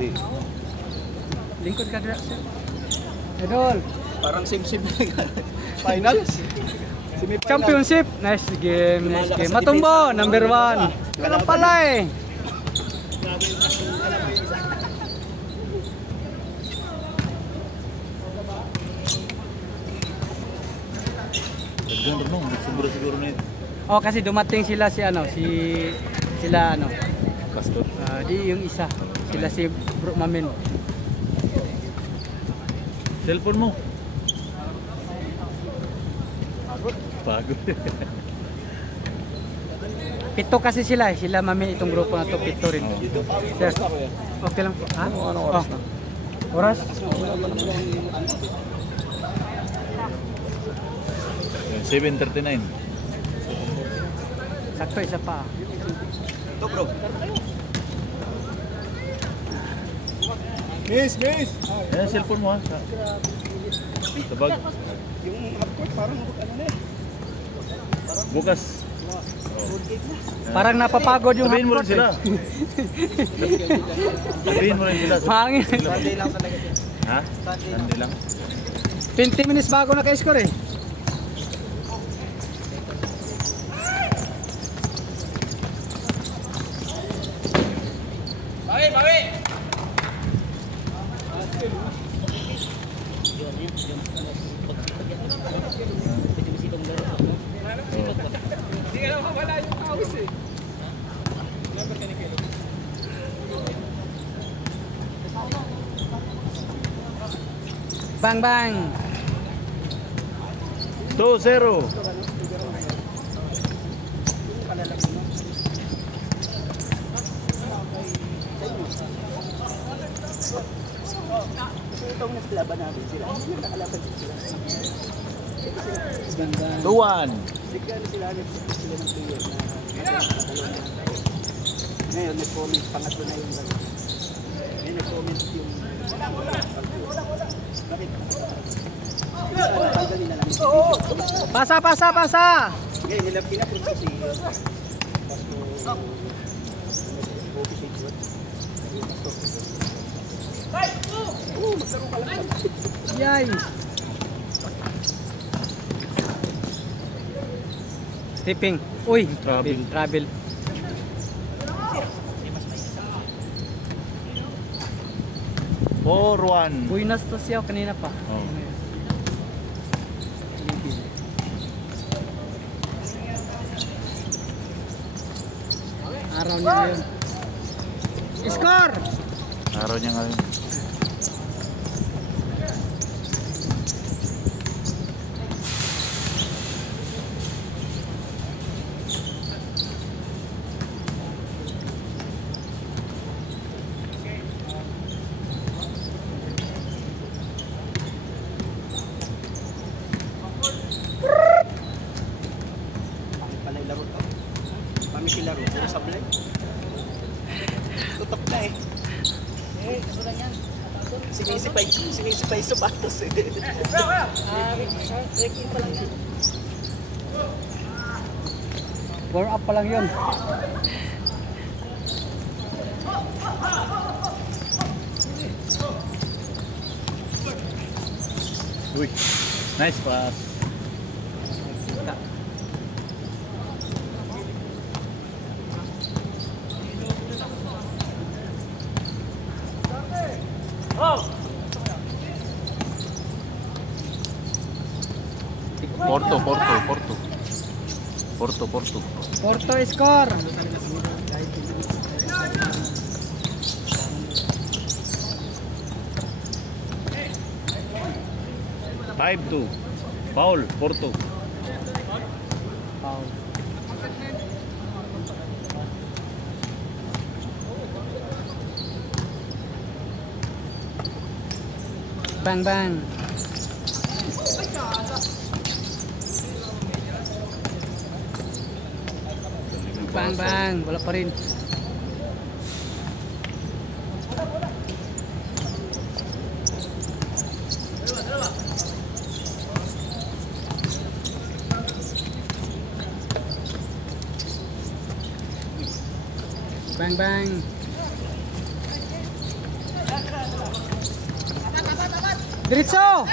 Si Lingkod ka dira, sir. Idol. parang sim-sim finals. Championship. Nice game, nice game. Matumbo, number 1. Ganun pala eh. Ganda no, siguro na ito. Oh, kasi dumating sila sila Pastor. di yung isa. Sila si Bro Mamin. Cellphone mo. Pagod. Pito kasi sila eh. Sila Mamin itong grupo na to, pito rin. Sir. Okay lang po. Ha? Anong oras na? Oras? 7:39. Sakto isa pa. Ito bro. Miss! Ayan, cellphone mo ha. Sa bag. Yung hardcore parang ano na eh. Bukas. Parang napapagod yung Sabihin mo rin hardcore, sila. Sabihin mo rin sila. Mahangin. Sunday lang talaga dyan. Ha? Sunday lang. 20 minutes bago naka-score eh. Bang bang. 2-0. Itong naslaban namin sila. Hindi nakalaban sila. 2-1. Siguro sila ng player na ngayon nag-comment pangatlo na yung gano'n. Ngayon nag-comment yung bakit? Tanggalin na lang. Pasa. Ngayon nila pinapunta si Yay. Stepping. Uy, travel. Uy, to siya kanina pa. Oh. Araw niya yun. Score! Araw niya ngayon. palay laro to. Kami sila ro, puro sablay. Tutok na eh. Kaso lang yan. Sinisipay sapatos eh. Break-in pa lang yan. Warm up pa lang yun. Uy, nice pass. Porto. Porto score. Five 2. Foul, Porto. Foul. Bang bang. Bang, wala pa rin. Bang. Diretso!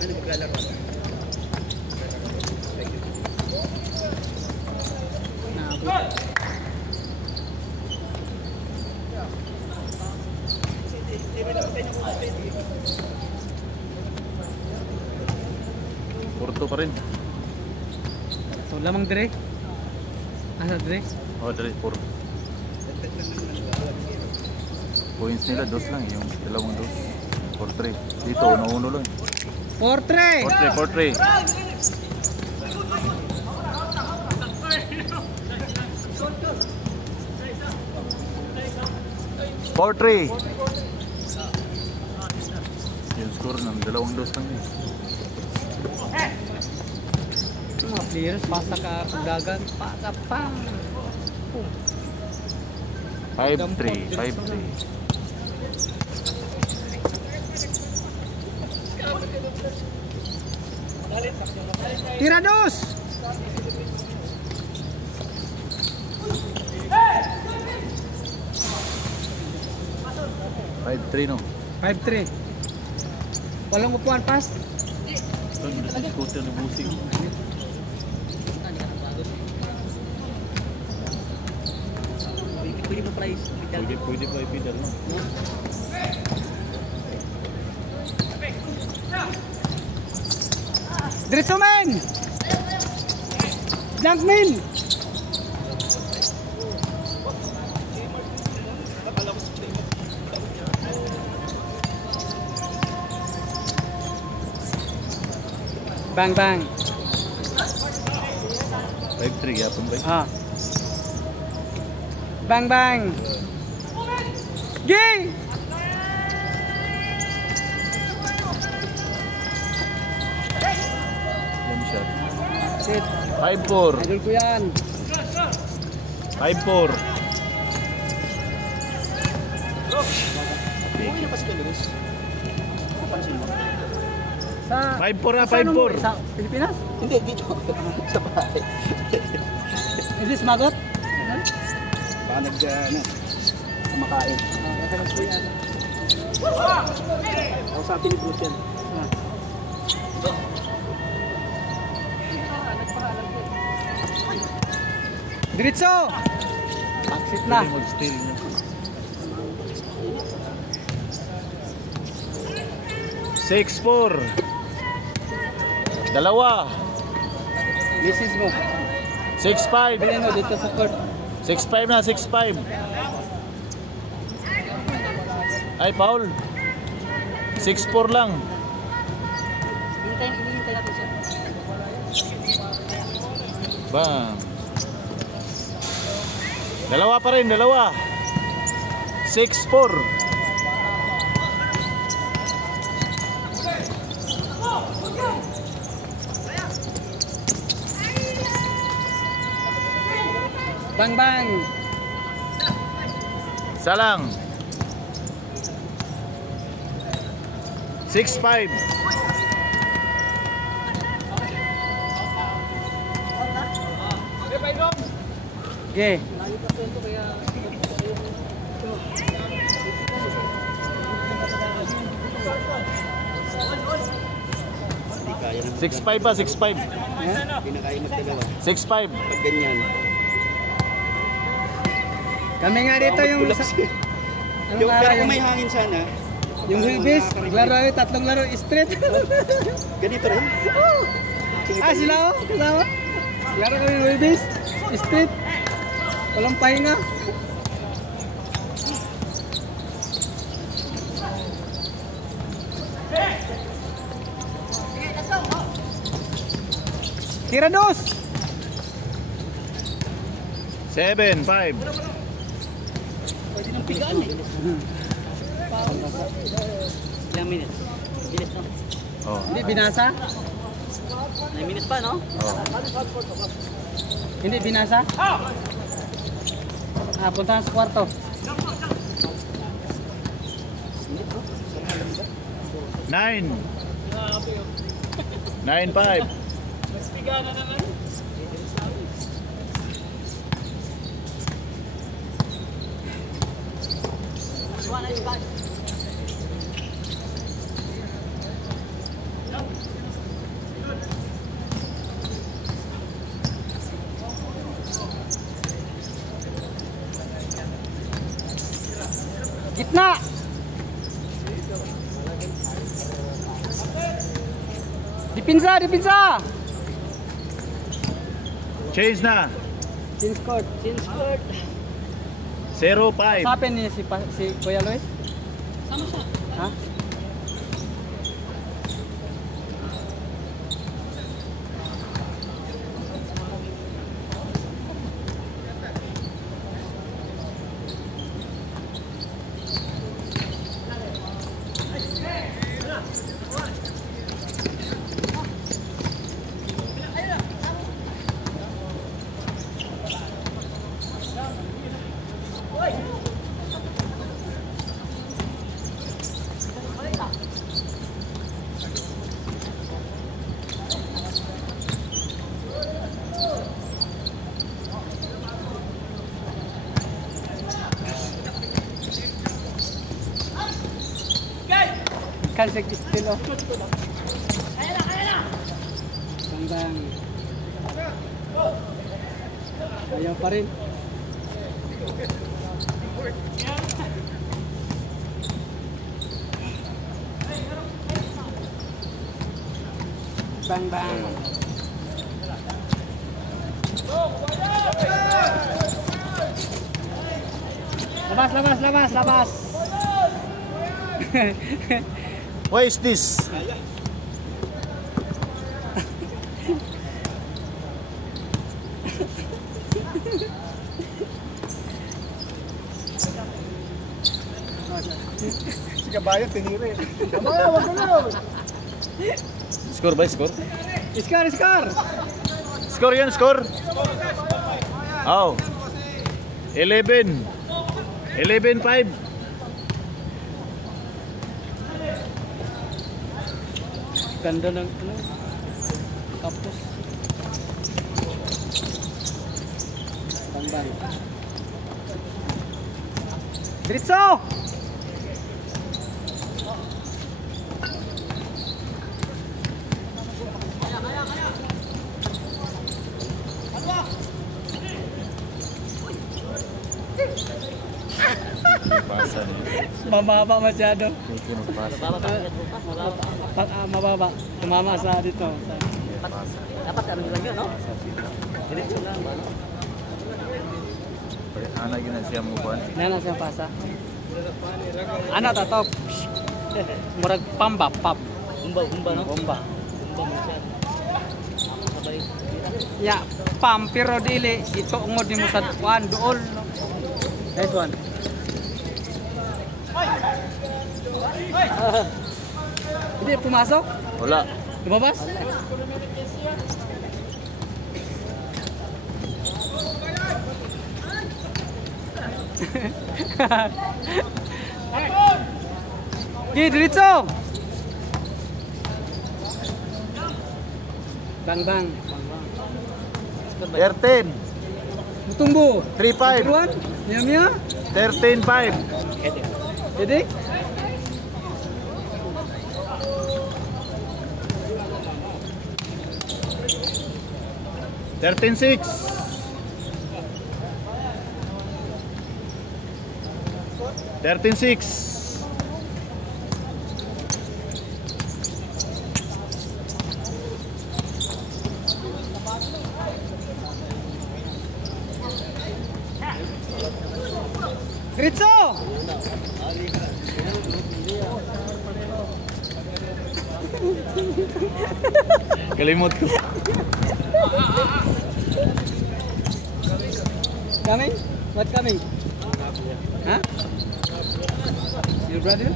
Ano maglalaro? Porto pa rin. So, lamang dire. Asa dire? Oh, dari 4. Points nila, 2 lang. Yung dalawang 2. 4-3. Dito, 1-1 lang. 4-3! 4-3. 4-3. Yung score ng dalawang 2 lang yun. Mga players, basta ka dagan, paka pa. 5-3. 5-3. Tira dos! Five, 3 no? 5-3. Walang upuan, pass. Ito, yung scooter ni Busing. Pwede mo price. Pwede pa ipidal no? Diretso men! Blank men! Bang bang. 5-3 yapon ba? Ah. Bang bang. Gay! One shot. Sit. 5-4. Idol ko yan. 5-4. Okay na pa si Pelus. Napansin mo? Sa 5-4 na, sa ano mo? 5-4. Sa Pilipinas? Hindi, dito. Sa bahay. Is this magot? Baka kumakain. Ako sa atin ni Bruce yan. Diretso! Exit na. Pwede mag-steal niya. Six, 4. Dalawa. Misis mo. 6-5. Bilhin mo dito sa court. 6-5 na, 6-5. Ay, Paul. 6-4 lang. Hinihintay natin siya. Bang. Dalawa pa rin, dalawa. 6-4. Bang bang. Isa lang. 6-5. Okay. Hindi kaya ng 6-5 pa, 6-5. Hindi na kaya magdalawa. 6-5. Pag ganyan. Kami nga dito yung Magkulap siya. anong Yung, araw pero yung, kung may hangin sana, yung Huibis, laro ay tatlong laro straight. ganito rin. Ah, sila oh, sila oh. Laro kami yung Huibis, straight. Walang pahinga. Tira dos. 7-5. Pwede nang pigaan eh. Ilang minutes? Bilis no? Oh. Hindi binasa? 9 minutes pa no? Oh. Hindi binasa? Ah, punta sa kwarto. Nine. 9-5. Gitna. Dipinsa, dipinsa. Change na. Change court. 0-5. Sapin ni si Kuya Luis? Sama siya. Ha? Kan sa estilo. Gandang. Ayaw pa rin. Bang bang. Labas. What is this? Si kabayo tiniri. Score ba? Score? Iskar. Score yan, score. Oh. 11. 11-5. Ganda ng ano. Tapos. Tandang. Diretso! Pasa niya. Mababa masyado. Hindi magpasa. Mababa. Tumama sa dito. Pasa. Dapat ano lang yun, no? Diretso lang. Anak yun na siya mo ba? Nana siya pasa. Anak tato. Murag pamba, pap. Humba, no? Bomba. Humba mo siya. Sabay. Ya, pam pero dili ito ungod nimo sa kuan dool. Nice one. Hindi pumasok? Wala. Lumabas? Gi diretso. Bang. 13. Tumbo. 3-5. Ruan. Mia. 13-5. Jadi? $13-6. 13-6. Diretso. Kalimot ko. Coming? What coming? Huh? Your brother?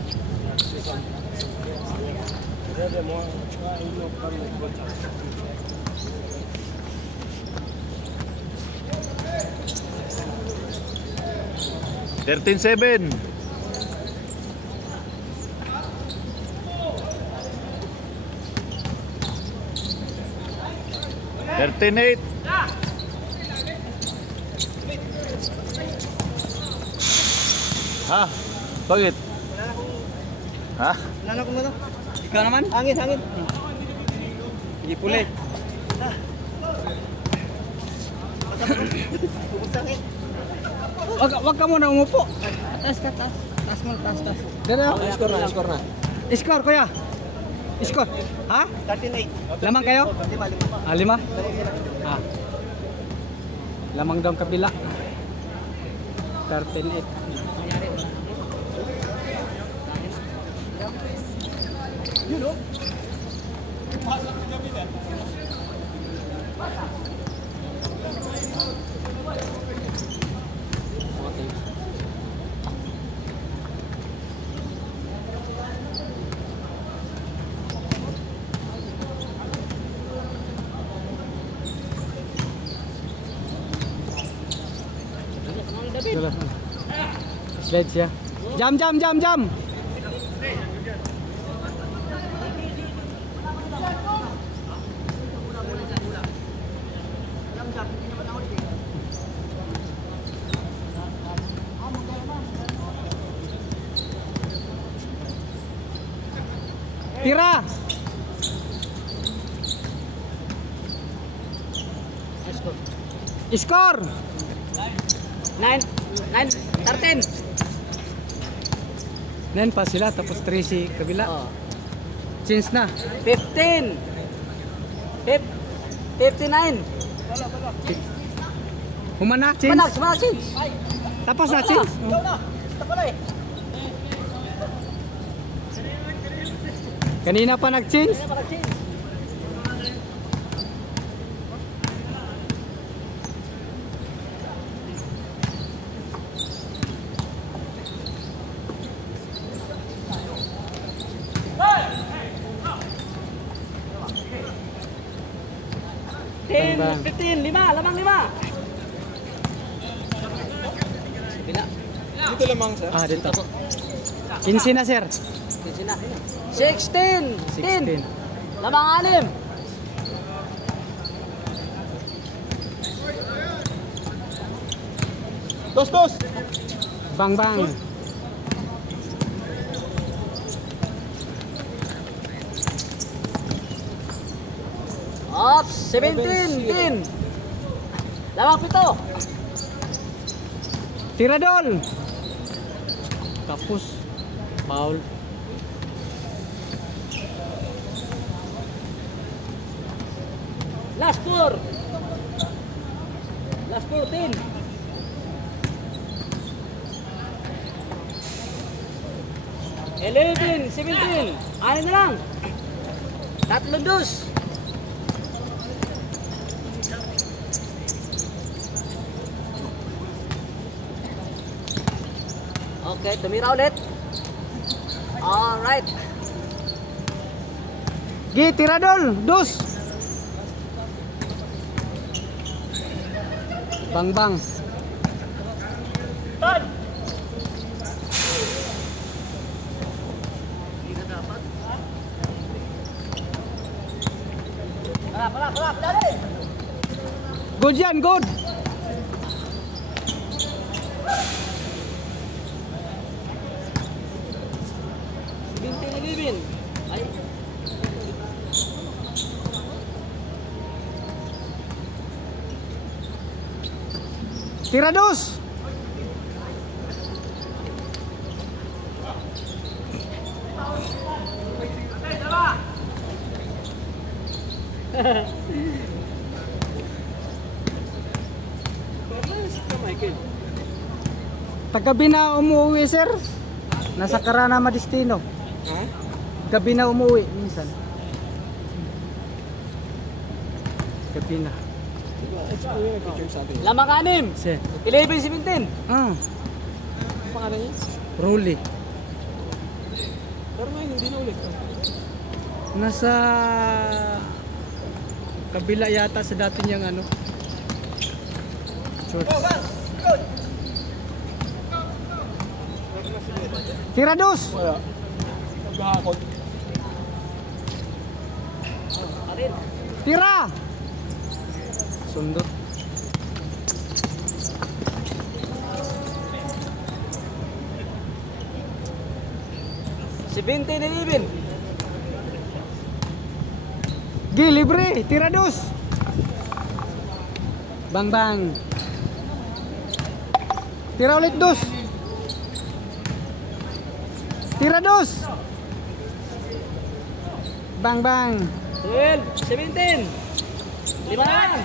$13-7. $13-8. Ha? Bakit? Ha? Wala na akong ano. Ikaw naman? Hangin, hangin. Sige, puli. Hangin. Wag ka muna umupo. Taas ka, taas. Taas mo, taas, taas. Dito. Score na, score na. Score, kuya. Score. Ha? 38. Lamang kayo? 5. Ah, 5? Ah. Lamang daw ang kabila. 13-8. Sledge ya. Jam, jam, jam, jam. Tira. Score. 13. 9 pa sila tapos 3 si kabila. Oh. Change na. 15. 59. Humana, change. Mana change. Tapos na change. Kanina pa nag-change. Bang. 15, 5, lamang 5. Bila. Dito lamang, sir. Ah, dito. 15 na, sir. 15 na. 16. 16. 10. Lamang 6. Dos. Bang bang. Up, 17, 10. Lamang 7. Tiradol. Tapos foul. Last 4. Last 14. Eleven, 17. Ano na lang? 3-2. Okay, tumira ulit. Alright. Gi, tiradol. Dos. Bang bang. Dali. Good yan, good. Binti na Libin. Ay. Tirados. Tagabi na umuwi, sir. Nasa Karana Madistino. Ha? Gabi na umuwi minsan. Gabi na. Lamang 6. Sir. 11, 17. Pangalan niya? Ruli. Pero ngayon, hindi na ulit. Nasa kabila yata sa dati niyang ano. Shorts. Tirados. Wala. Naghahakot. Tira. Sundot. 20 na Livin. Gi, libre. Tira dos. Bang bang. Tira ulit dos. Tira dos. Bang bang. 12, 17. 5 na lang.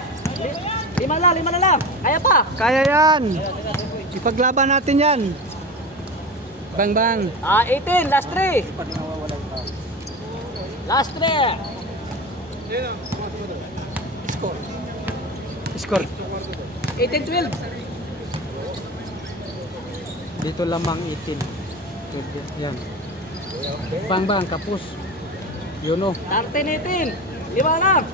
5 na lang. Kaya pa. Kaya yan. Ipaglaban natin yan. Bang bang. 18, last 3. Last 3. Score. 18-12. Dito lamang 18. Yan. Bang bang, kapus. Yun o. 13-18. 5 lang.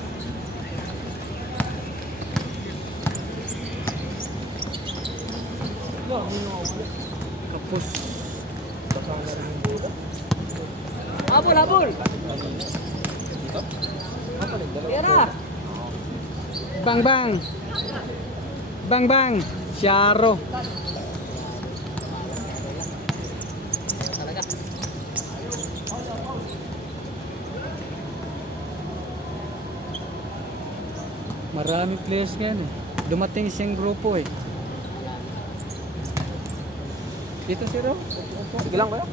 Kapus. Habol, habol. Tira. Bang bang. Bang bang. Syaro. Talaga. Marami players ngayon eh. Dumating siyang grupo eh. Dito si Ro. Sige lang ba yun?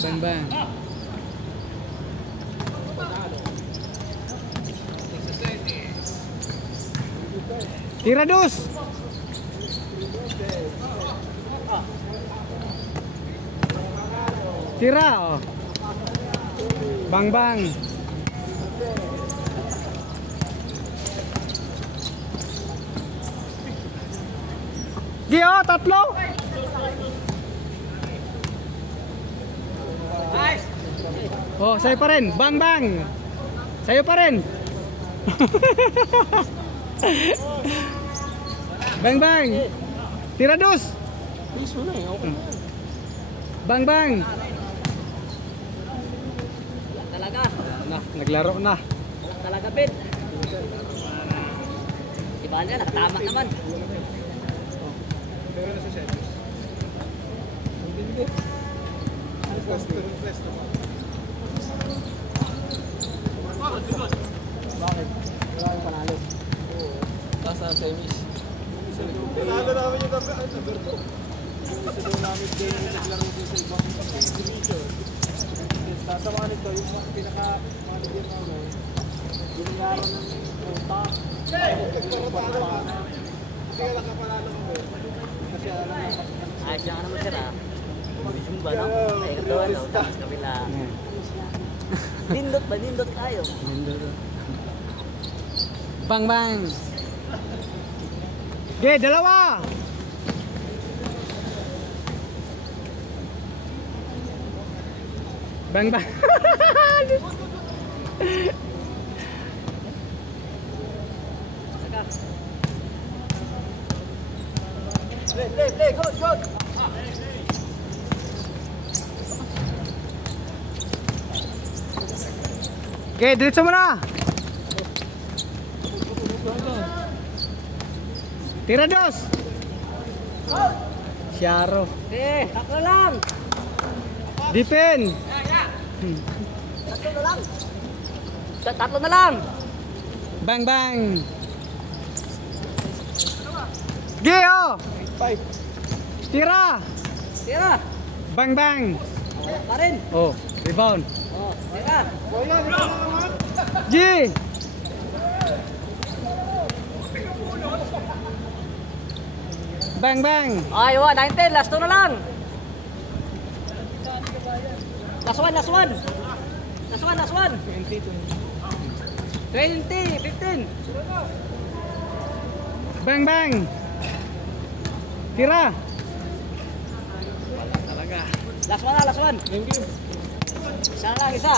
Bang bang. Tira dos. Tira oh. Bang bang. Gio, tatlo. Oh, sa'yo pa rin. Bang bang. Sa'yo pa rin. Bang bang. Tira dos. Bang bang. Talaga. Nah, naglaro na. Talaga, Ben. Iba niya, nakatama naman. Nasa semis. Panalo namin yung number 2. Gusto daw namin kayo yung naglaro din sa ibang division. Sasama nito yung pinaka-manager namin. Binilaro ng Kota. Kasi nga nakapanalo kami. Kasi alam na Ayos siya ka naman sir ah. Division ba no? Ay katawa no? Tapos kabila. Nindot ba? Nindot tayo. Bang bang. Ge, dalawa. Bang bang. Play, good, good. Ge, diretso mo na. Tira dos. Syaro. Tatlo lang. Depen. Tatlo na lang. Tatlo na lang. Bang bang. Ge, oh. 5. Tira. Tira. Bang bang. Pa rin. Oh, rebound. Oh, tira. G. Bang bang. Ay, 19, last 2 na lang. Last one. Last one. 20, 15. Bang bang. Tira. Last one. Thank you. Isa na lang, isa.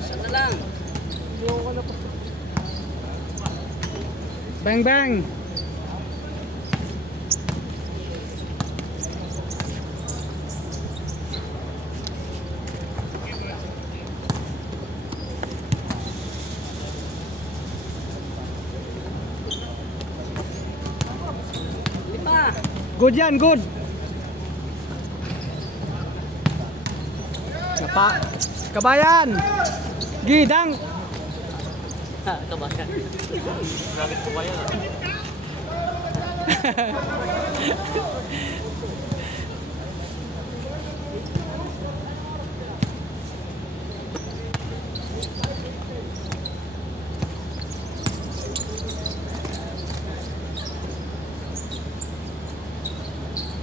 Isa na lang. Bang bang. Good yan, good. Kabayan. Gidang. Kabayan. Gamit ko kaya.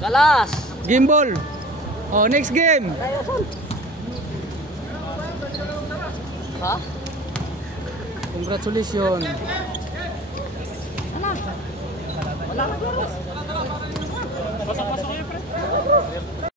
Galas. Gimbal. Oh, next game. Ha? Congratulations. Wala ka. Pasok-pasok kayo, pre.